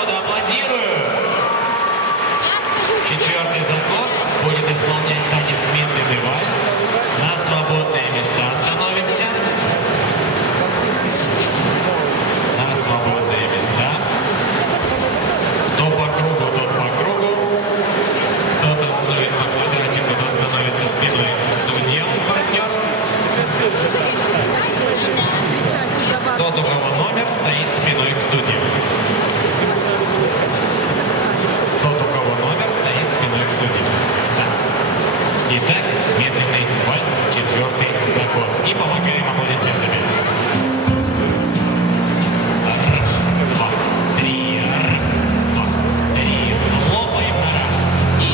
захода. Аплодирую. Четвертый заход будет исполнять танец медленный вальс. На свободные места становимся. На свободные места. Кто по кругу, тот по кругу. Кто танцует по квадратику, тот становится спиной к судьям, партнер. Тот, у кого номер, стоит спиной к судьям. Тот, у кого номер, стоит спиной к судьям. Да. Итак, медленный вальс, четвертый заход. И помогаем аплодисментами. Раз, два, три, раз, два, три. Хлопаем на раз. И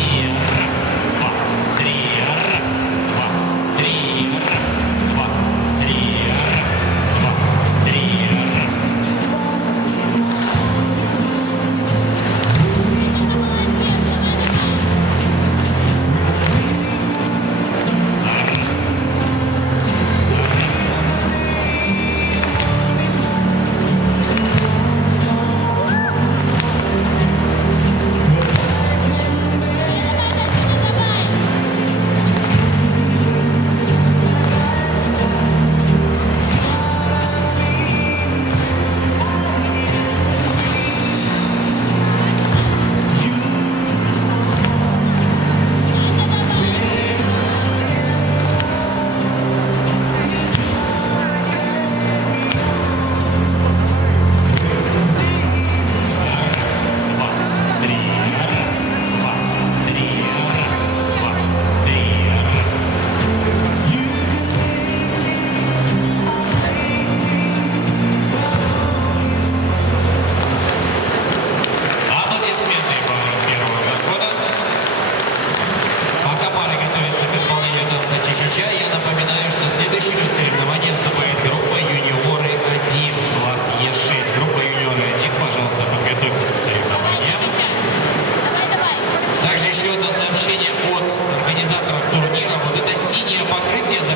раз, два, три, раз, два, три, раз, два, три, раз, два, три, раз. Аплодисменты по первого захода. Пока пары готовятся к исполнению танца Ча-Ча-Ча, я напоминаю, что следующими в соревновании вступает группа «Юниоры-1», класс Е6. Группа «Юниоры-1», пожалуйста, подготовьтесь к соревнованиям. Также еще одно сообщение от организаторов турнира. Вот это синее покрытие, за